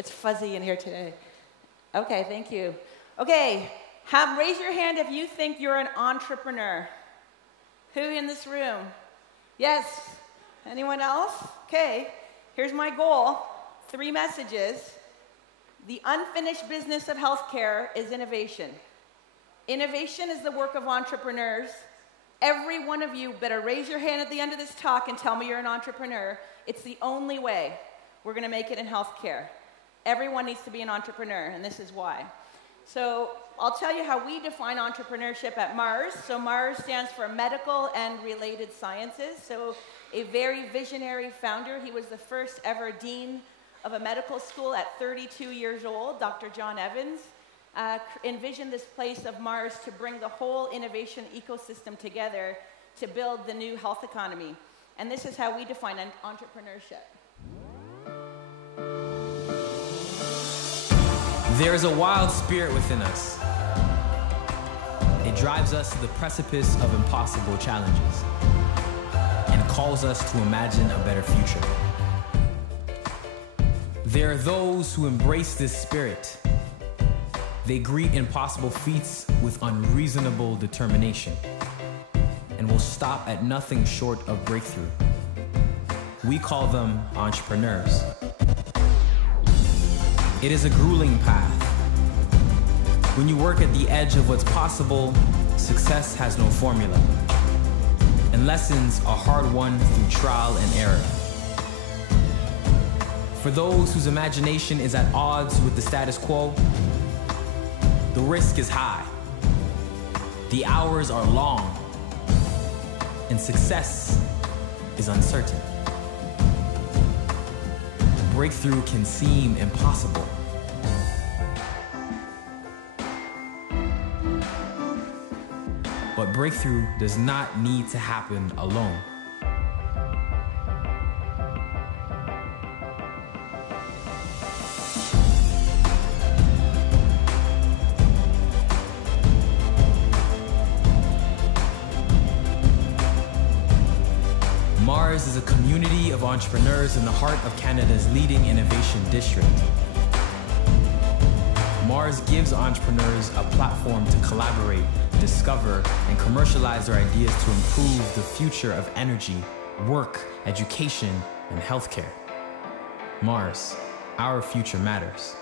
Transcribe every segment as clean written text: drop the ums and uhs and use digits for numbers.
It's fuzzy in here today. Okay, thank you. Okay, raise your hand if you think you're an entrepreneur. Who in this room? Yes. Anyone else? Okay, here's my goal. 3 messages. The unfinished business of healthcare is innovation. Innovation is the work of entrepreneurs. Every one of you better raise your hand at the end of this talk and tell me you're an entrepreneur. It's the only way we're going to make it in healthcare. Everyone needs to be an entrepreneur, and this is why. So I'll tell you how we define entrepreneurship at Mars. So Mars stands for Medical and Related Sciences. So a very visionary founder. He was the first ever dean of a medical school at 32 years old, Dr. John Evans. Envisioned this place of Mars to bring the whole innovation ecosystem together to build the new health economy. And this is how we define entrepreneurship. There is a wild spirit within us. It drives us to the precipice of impossible challenges and calls us to imagine a better future. There are those who embrace this spirit. They greet impossible feats with unreasonable determination and will stop at nothing short of breakthrough. We call them entrepreneurs. It is a grueling path. When you work at the edge of what's possible, success has no formula, and lessons are hard-won through trial and error. For those whose imagination is at odds with the status quo, the risk is high, the hours are long, and success is uncertain. Breakthrough can seem impossible. But breakthrough does not need to happen alone. Mars is a community of entrepreneurs in the heart of Canada's leading innovation district. Mars gives entrepreneurs a platform to collaborate, discover, and commercialize their ideas to improve the future of energy, work, education, and healthcare. Mars, our future matters.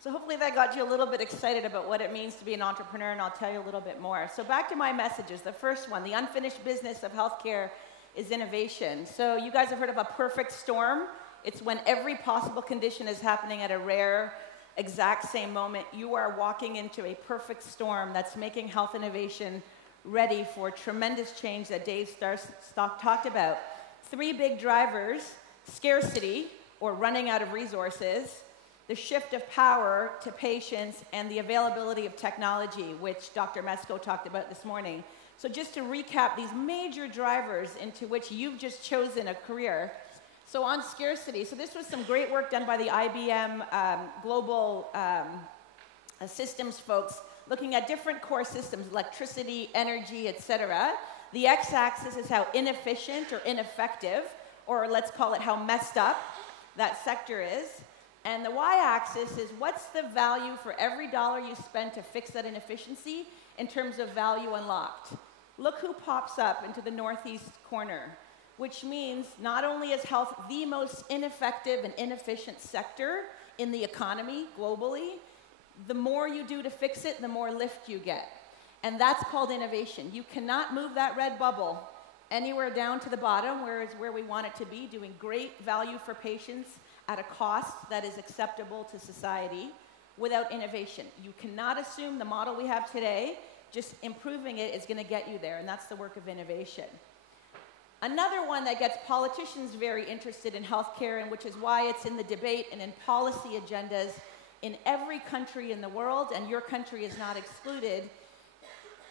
So hopefully that got you a little bit excited about what it means to be an entrepreneur, and I'll tell you a little bit more. So back to my messages. The first one, the unfinished business of healthcare is innovation. So you guys have heard of a perfect storm. It's when every possible condition is happening at a rare, exact same moment. You are walking into a perfect storm that's making health innovation ready for tremendous change that Dave talked about. 3 big drivers: scarcity, or running out of resources, the shift of power to patients, and the availability of technology, which Dr. Mesko talked about this morning. So just to recap these major drivers into which you've just chosen a career. So on scarcity, so this was some great work done by the IBM global systems folks, looking at different core systems, electricity, energy, etc. The x-axis is how inefficient or ineffective, or let's call it how messed up that sector is. And the y-axis is what's the value for every dollar you spend to fix that inefficiency in terms of value unlocked. Look who pops up into the northeast corner, which means not only is health the most ineffective and inefficient sector in the economy globally, the more you do to fix it, the more lift you get. And that's called innovation. You cannot move that red bubble anywhere down to the bottom, where is where we want it to be, doing great value for patients at a cost that is acceptable to society without innovation. You cannot assume the model we have today, just improving it is going to get you there, and that's the work of innovation. Another one that gets politicians very interested in healthcare, and which is why it's in the debate and in policy agendas in every country in the world, and your country is not excluded,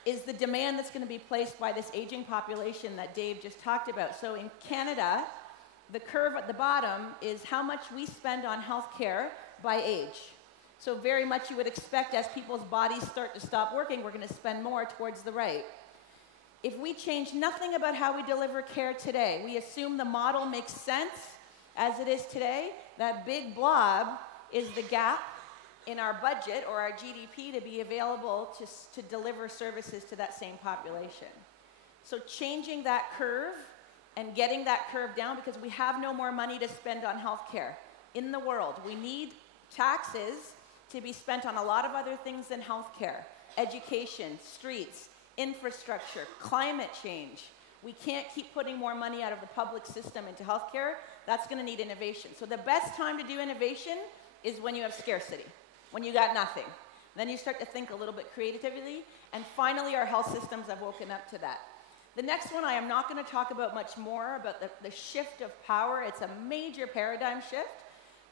is the demand that's going to be placed by this aging population that Dave just talked about. So in Canada, the curve at the bottom is how much we spend on healthcare by age. So very much you would expect as people's bodies start to stop working, we're going to spend more towards the right. If we change nothing about how we deliver care today, we assume the model makes sense as it is today, that big blob is the gap in our budget or our GDP to be available to deliver services to that same population. So changing that curve and getting that curve down, because we have no more money to spend on healthcare in the world. We need taxes to be spent on a lot of other things than healthcare: education, streets, infrastructure, climate change. We can't keep putting more money out of the public system into healthcare. That's going to need innovation. So the best time to do innovation is when you have scarcity, when you got nothing. Then you start to think a little bit creatively, and finally our health systems have woken up to that. The next one I am not going to talk about much more, about the shift of power. It's a major paradigm shift.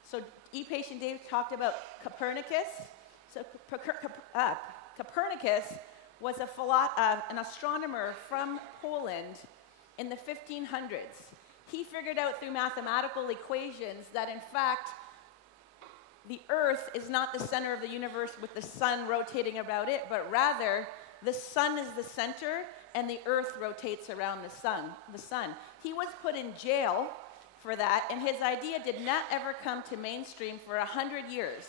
So e-patient Dave talked about Copernicus. So Copernicus was an astronomer from Poland in the 1500s. He figured out through mathematical equations that in fact the Earth is not the center of the universe with the sun rotating about it, but rather the sun is the center and the Earth rotates around the sun. He was put in jail for that, and his idea did not ever come to mainstream for 100 years.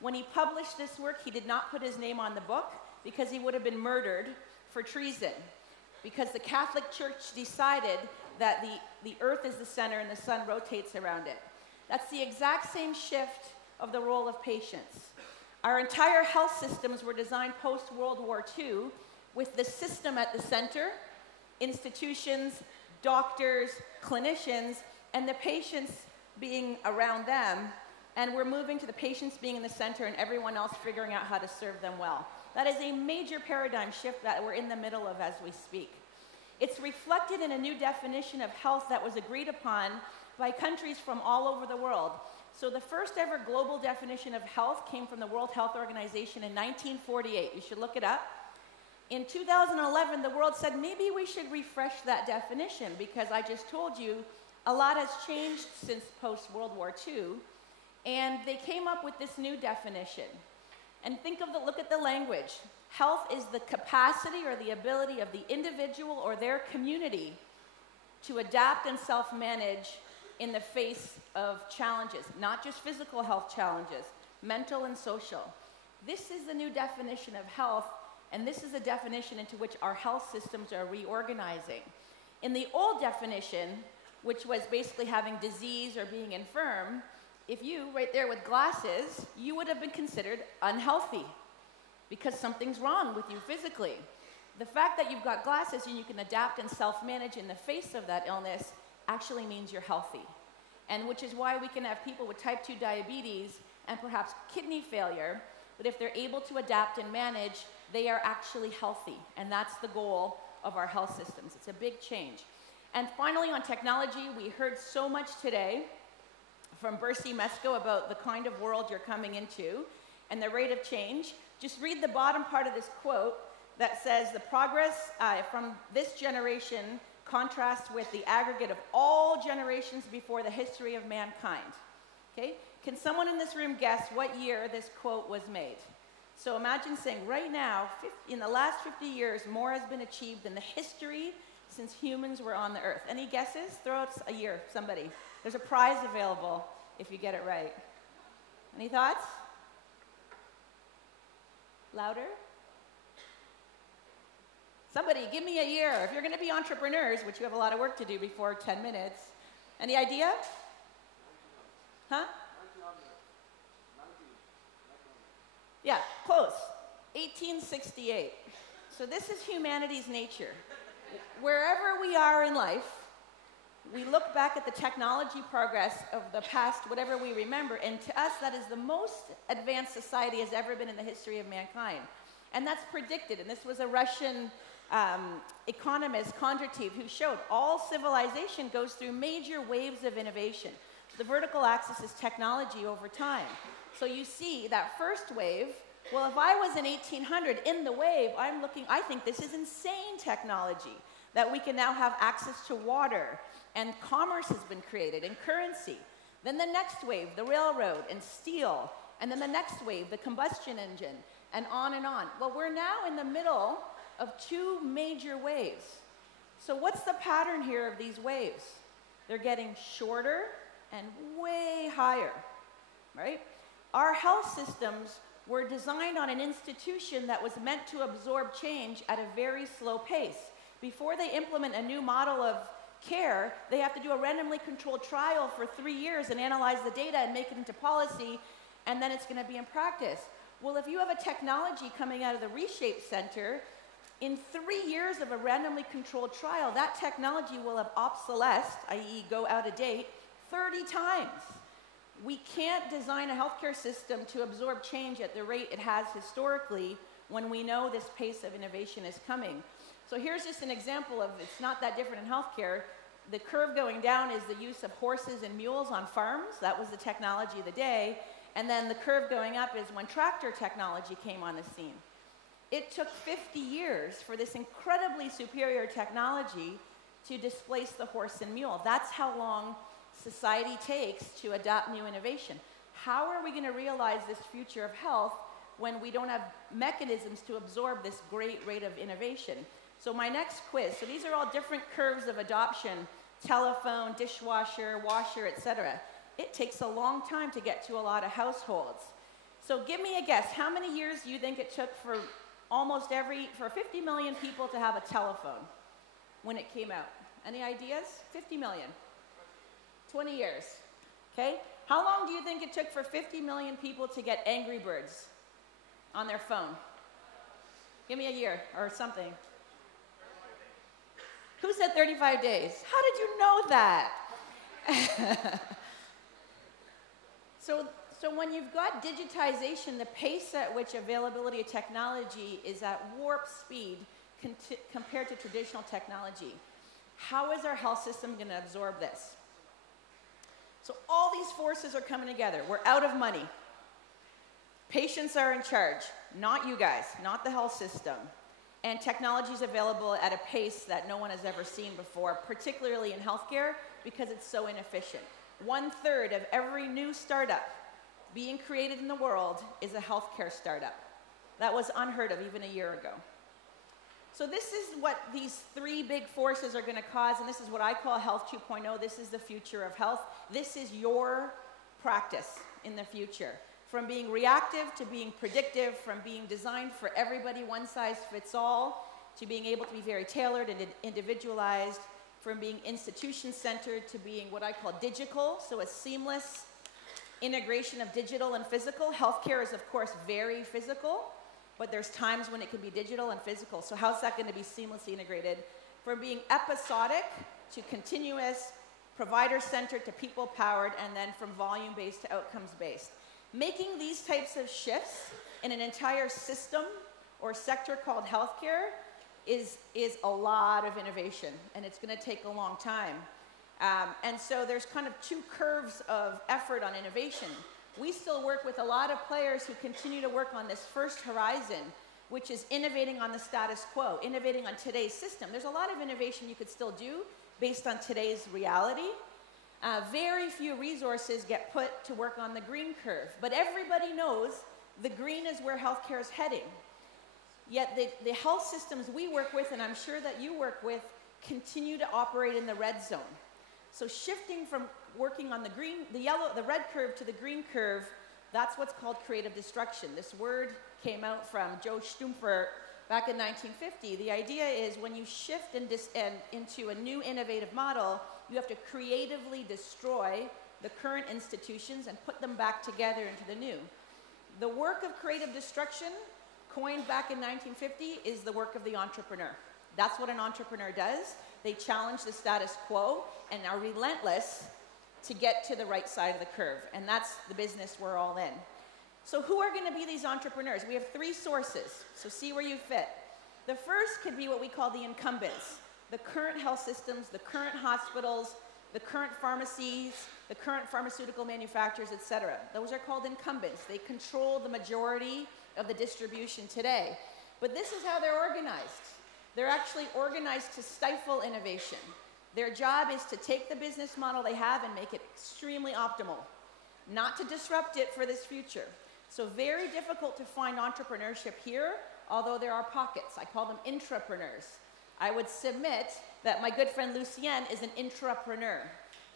When he published this work, he did not put his name on the book because he would have been murdered for treason, because the Catholic Church decided that the Earth is the center and the sun rotates around it. That's the exact same shift of the role of patients. Our entire health systems were designed post-World War II with the system at the center, institutions, doctors, clinicians, and the patients being around them, and we're moving to the patients being in the center and everyone else figuring out how to serve them well. That is a major paradigm shift that we're in the middle of as we speak. It's reflected in a new definition of health that was agreed upon by countries from all over the world. So the first ever global definition of health came from the World Health Organization in 1948. You should look it up. In 2011, the world said maybe we should refresh that definition, because I just told you a lot has changed since post-World War II, and they came up with this new definition. And look at the language. Health is the capacity or the ability of the individual or their community to adapt and self-manage in the face of challenges, not just physical health challenges, mental and social. This is the new definition of health, and this is a definition into which our health systems are reorganizing. In the old definition, which was basically having disease or being infirm, if you, right there with glasses, you would have been considered unhealthy because something's wrong with you physically. The fact that you've got glasses and you can adapt and self-manage in the face of that illness actually means you're healthy. And which is why we can have people with type 2 diabetes and perhaps kidney failure, but if they're able to adapt and manage, they are actually healthy. And that's the goal of our health systems. It's a big change. And finally, on technology, we heard so much today from Bercy Mesco about the kind of world you're coming into and the rate of change. Just read the bottom part of this quote that says, the progress from this generation contrasts with the aggregate of all generations before the history of mankind. Okay? Can someone in this room guess what year this quote was made? So imagine saying, right now, in the last 50 years, more has been achieved in the history since humans were on the earth. Any guesses? Throw out a year, somebody. There's a prize available if you get it right. Any thoughts? Louder? Somebody, give me a year. If you're going to be entrepreneurs, which you have a lot of work to do before 10 minutes. Any idea? Huh? Yeah, close. 1868. So this is humanity's nature. Wherever we are in life, we look back at the technology progress of the past, whatever we remember, and to us that is the most advanced society has ever been in the history of mankind. And that's predicted, and this was a Russian economist, Kondratiev, who showed all civilization goes through major waves of innovation. The vertical axis is technology over time. So you see that first wave, well, if I was in 1800 in the wave, I think this is insane technology, that we can now have access to water, and commerce has been created, and currency. Then the next wave, the railroad and steel, and then the next wave, the combustion engine, and on and on. Well, we're now in the middle of two major waves. So what's the pattern here of these waves? They're getting shorter and way higher, right? Our health systems were designed on an institution that was meant to absorb change at a very slow pace. Before they implement a new model of care, they have to do a randomly controlled trial for 3 years and analyze the data and make it into policy, and then it's going to be in practice. Well, if you have a technology coming out of the Reshape Center, in 3 years of a randomly controlled trial, that technology will have obsolesced, i.e. go out of date, 30 times. We can't design a healthcare system to absorb change at the rate it has historically when we know this pace of innovation is coming. So here's just an example of, it's not that different in healthcare. The curve going down is the use of horses and mules on farms. That was the technology of the day. And then the curve going up is when tractor technology came on the scene. It took 50 years for this incredibly superior technology to displace the horse and mule. That's how long society takes to adopt new innovation. How are we going to realize this future of health when we don't have mechanisms to absorb this great rate of innovation? So my next quiz, so these are all different curves of adoption: telephone, dishwasher, washer, etc. It takes a long time to get to a lot of households. So give me a guess, how many years do you think it took for for 50 million people to have a telephone when it came out? Any ideas? 50 million. 20 years. Okay? How long do you think it took for 50 million people to get Angry Birds on their phone? Give me a year or something. Who said 35 days? How did you know that? So when you've got digitization, the pace at which availability of technology is at warp speed compared to traditional technology. How is our health system going to absorb this? So all these forces are coming together. We're out of money. Patients are in charge, not you guys, not the health system. And technology is available at a pace that no one has ever seen before, particularly in healthcare, because it's so inefficient. 1/3 of every new startup being created in the world is a healthcare startup. That was unheard of even a year ago. So this is what these three big forces are going to cause, and this is what I call Health 2.0. This is the future of health. This is your practice in the future. From being reactive to being predictive, from being designed for everybody, one size fits all, to being able to be very tailored and individualized, from being institution-centered to being what I call digital, so a seamless integration of digital and physical. Healthcare is, of course, very physical, but there's times when it can be digital and physical. So how's that going to be seamlessly integrated? From being episodic to continuous, provider-centered to people-powered, and then from volume-based to outcomes-based. Making these types of shifts in an entire system or sector called healthcare is a lot of innovation, and it's going to take a long time. And so there's kind of two curves of effort on innovation. We still work with a lot of players who continue to work on this first horizon, which is innovating on the status quo, innovating on today's system. There's a lot of innovation you could still do based on today's reality. Very few resources get put to work on the green curve, but everybody knows the green is where healthcare is heading. Yet the health systems we work with, and I'm sure that you work with, continue to operate in the red zone. So shifting from working on the red curve to the green curve, that's what's called creative destruction. This word came out from Joe Stumper back in 1950. The idea is when you shift into a new innovative model, you have to creatively destroy the current institutions and put them back together into the new. The work of creative destruction, coined back in 1950, is the work of the entrepreneur. That's what an entrepreneur does. They challenge the status quo and are relentless to get to the right side of the curve. And that's the business we're all in. So who are going to be these entrepreneurs? We have three sources, so see where you fit. The first could be what we call the incumbents, the current health systems, the current hospitals, the current pharmacies, the current pharmaceutical manufacturers, etc. Those are called incumbents. They control the majority of the distribution today. But this is how they're organized. They're actually organized to stifle innovation. Their job is to take the business model they have and make it extremely optimal, not to disrupt it for this future. So very difficult to find entrepreneurship here. although there are pockets. I call them intrapreneurs. I would submit that my good friend Lucien is an intrapreneur.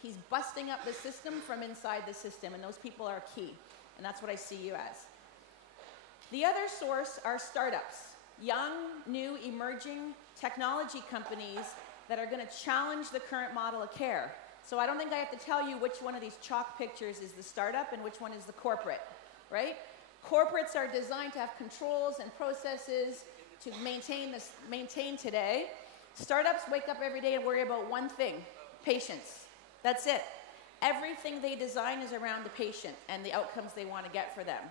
He's busting up the system from inside the system, and those people are key. And that's what I see you as. The other source are startups, young, new, emerging technology companies that are going to challenge the current model of care. So I don't think I have to tell you which one of these chalk pictures is the startup and which one is the corporate, right? Corporates are designed to have controls and processes to maintain today. Startups wake up every day and worry about one thing, patients. That's it. Everything they design is around the patient and the outcomes they want to get for them.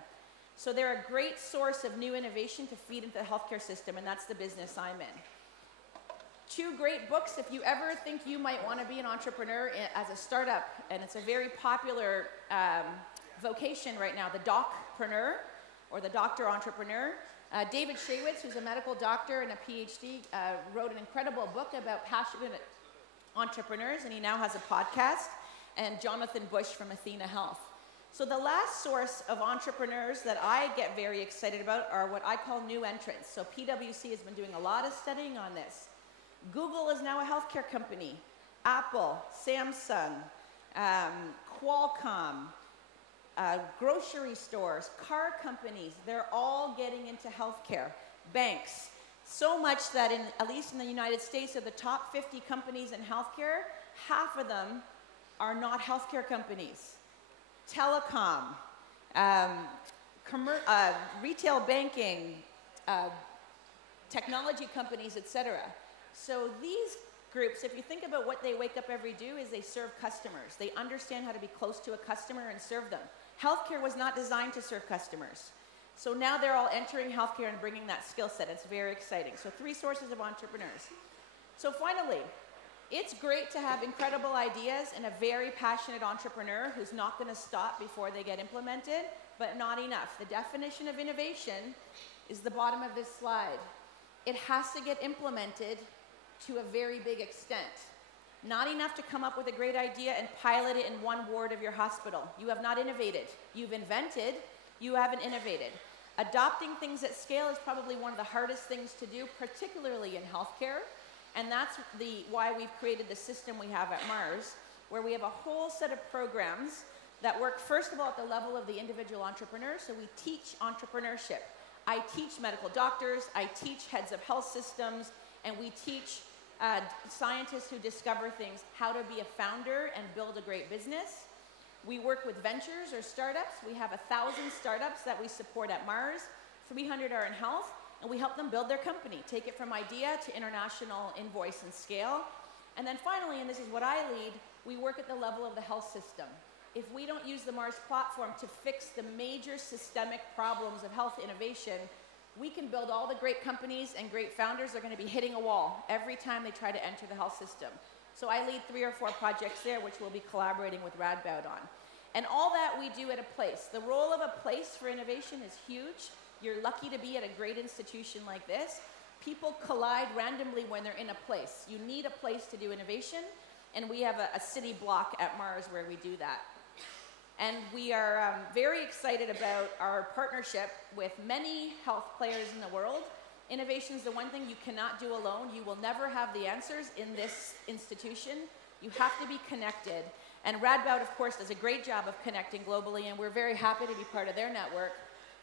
So they're a great source of new innovation to feed into the healthcare system, and that's the business I'm in. 2 great books if you ever think you might want to be an entrepreneur as a startup, and it's a very popular vocation right now, the docpreneur, or the doctor entrepreneur. David Shaywitz, who's a medical doctor and a PhD, wrote an incredible book about passionate entrepreneurs, and he now has a podcast, and Jonathan Bush from Athena Health. So the last source of entrepreneurs that I get very excited about are what I call new entrants. So PwC has been doing a lot of studying on this. Google is now a healthcare company. Apple, Samsung, Qualcomm, grocery stores, car companies, they're all getting into healthcare. Banks. So much that at least in the United States, of the top 50 companies in healthcare, half of them are not healthcare companies. Telecom, retail banking, technology companies, etc. So these groups, if you think about what they wake up every day, is they serve customers. They understand how to be close to a customer and serve them. Healthcare was not designed to serve customers. So now they're all entering healthcare and bringing that skill set. It's very exciting. So 3 sources of entrepreneurs. So finally, it's great to have incredible ideas and a very passionate entrepreneur who's not going to stop before they get implemented, but not enough. The definition of innovation is the bottom of this slide. It has to get implemented to a very big extent. Not enough to come up with a great idea and pilot it in one ward of your hospital. You have not innovated. You've invented, you haven't innovated. Adopting things at scale is probably one of the hardest things to do, particularly in healthcare. And that's why we've created the system we have at Mars, where we have a whole set of programs that work, first of all, at the level of the individual entrepreneur. So we teach entrepreneurship. I teach medical doctors, I teach heads of health systems, and we teach scientists who discover things how to be a founder and build a great business. We work with ventures or startups. We have 1,000 startups that we support at Mars. 300 are in health, and we help them build their company, take it from idea to international invoice and scale. And then finally, and this is what I lead, we work at the level of the health system. If we don't use the Mars platform to fix the major systemic problems of health innovation, we can build all the great companies, and great founders are going to be hitting a wall every time they try to enter the health system. So I lead 3 or 4 projects there, which we'll be collaborating with Radboud on. And all that we do at a place. The role of a place for innovation is huge. You're lucky to be at a great institution like this. People collide randomly when they're in a place. You need a place to do innovation, and we have a city block at Mars where we do that. And we are very excited about our partnership with many health players in the world. Innovation is the one thing you cannot do alone. You will never have the answers in this institution. You have to be connected. And Radboud, of course, does a great job of connecting globally, and we're very happy to be part of their network.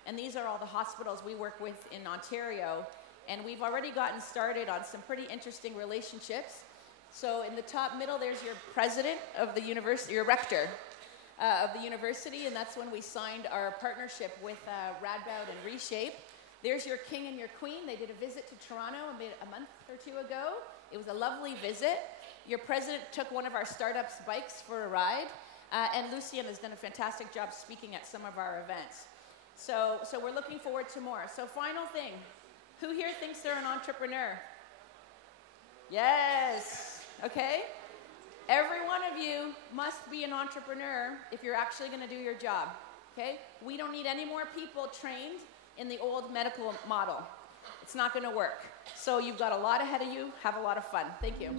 And these are all the hospitals we work with in Ontario. And we've already gotten started on some pretty interesting relationships. So in the top middle, there's your president of the university, your rector of the university, and that's when we signed our partnership with Radboud and Reshape. There's your king and your queen. They did a visit to Toronto a month or 2 ago. It was a lovely visit. Your president took one of our startups' bikes for a ride, and Lucien has done a fantastic job speaking at some of our events. So we're looking forward to more. So final thing, who here thinks they're an entrepreneur? Yes, okay. Every one of you must be an entrepreneur if you're actually going to do your job, okay? We don't need any more people trained in the old medical model. It's not going to work. So you've got a lot ahead of you. Have a lot of fun. Thank you.